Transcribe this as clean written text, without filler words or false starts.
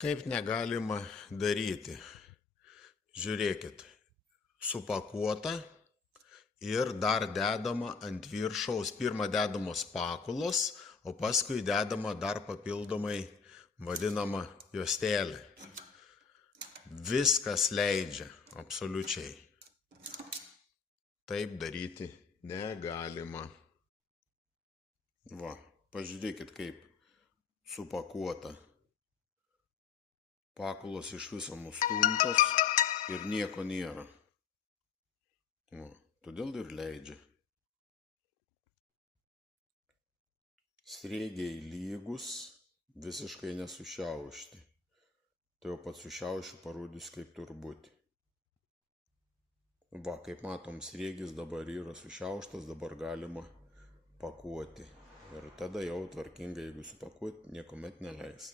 Kaip negalima daryti? Žiūrėkit, supakuota ir dar dedama ant viršaus, pirmą dedamos pakulos, o paskui dedama dar papildomai vadinama juostelė. Viskas leidžia, absoliučiai. Taip daryti negalima. Va, pažiūrėkit, kaip supakuota. Pakulos iš viso nustumtos ir nieko nėra. O, todėl ir leidžia. Sriegiai lygus, visiškai nesušiaušti. Tai jau pats sušiaušiu, parodysiu, kaip turbūt. Va, kaip matom, sriegis dabar yra sušiauštas, dabar galima pakuoti. Ir tada jau tvarkingai, jeigu supakuoti, niekuomet neleis.